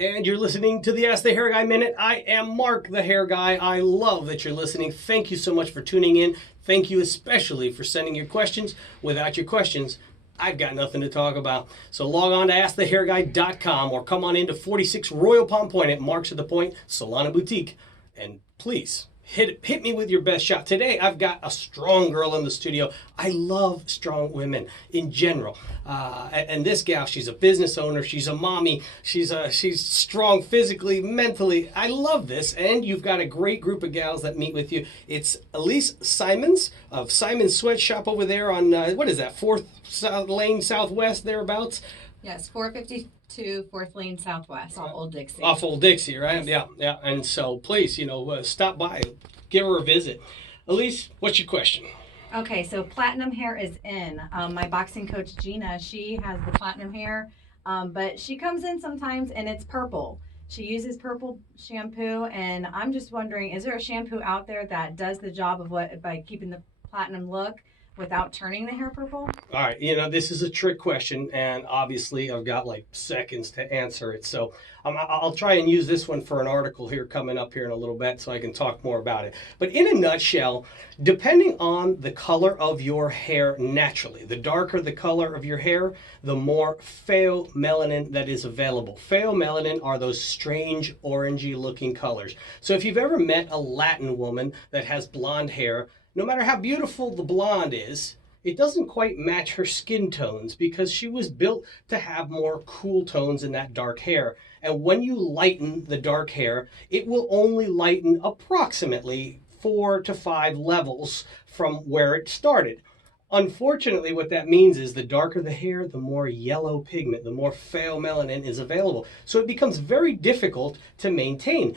And you're listening to the Ask the Hair Guy Minute. I am Mark, the Hair Guy. I love that you're listening. Thank you so much for tuning in. Thank you especially for sending your questions. Without your questions, I've got nothing to talk about. So log on to AskTheHairGuy.com or come on into 46 Royal Palm Point at Marks at the Point Salon and Boutique. And please, hit me with your best shot. Today, I've got a strong girl in the studio. I love strong women in general. And this gal, she's a business owner. She's a mommy. She's strong physically, mentally. I love this. And you've got a great group of gals that meet with you. It's Alise Simons of Simon's Sweatshop over there on, what is that, 4th Lane Southwest, thereabouts? Yes, 452 4th Lane Southwest, off Old Dixie. Off Old Dixie, right? Yes. Yeah. And so please, stop by, give her a visit. Alise, what's your question? Okay, so platinum hair is in. My boxing coach, Gina, she has the platinum hair, but she comes in sometimes and it's purple. She uses purple shampoo, and I'm just wondering, is there a shampoo out there that does the job of what by keeping the platinum look without turning the hair purple? All right, this is a trick question, and obviously I've got like seconds to answer it. So I'll try and use this one for an article here coming up here in a little bit so I can talk more about it. But in a nutshell, depending on the color of your hair naturally, the darker the color of your hair, the more pheomelanin that is available. Pheomelanin are those strange orangey looking colors. So if you've ever met a Latin woman that has blonde hair, no matter how beautiful the blonde is, it doesn't quite match her skin tones because she was built to have more cool tones in that dark hair. And when you lighten the dark hair, it will only lighten approximately 4 to 5 levels from where it started. Unfortunately, what that means is the darker the hair, the more yellow pigment, the more pheomelanin is available. So it becomes very difficult to maintain.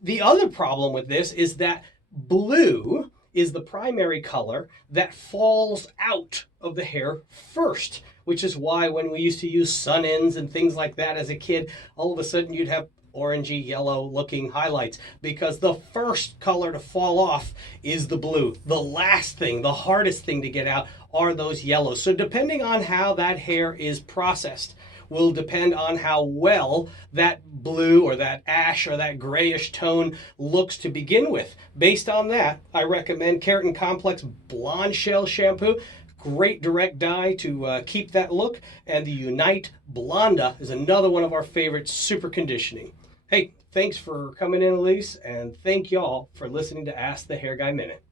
The other problem with this is that blue is the primary color that falls out of the hair first, which is why when we used to use sun-ins and things like that as a kid, all of a sudden you'd have orangey yellow looking highlights because the first color to fall off is the blue. The last thing, the hardest thing to get out are those yellows. So depending on how that hair is processed will depend on how well that blue or that ash or that grayish tone looks to begin with. Based on that, I recommend Keratin Complex Blonde Shell Shampoo. Great direct dye to keep that look. And the Unite Blonda is another one of our favorite super conditioning. Hey, thanks for coming in, Alise, and thank y'all for listening to Ask the Hair Guy Minute.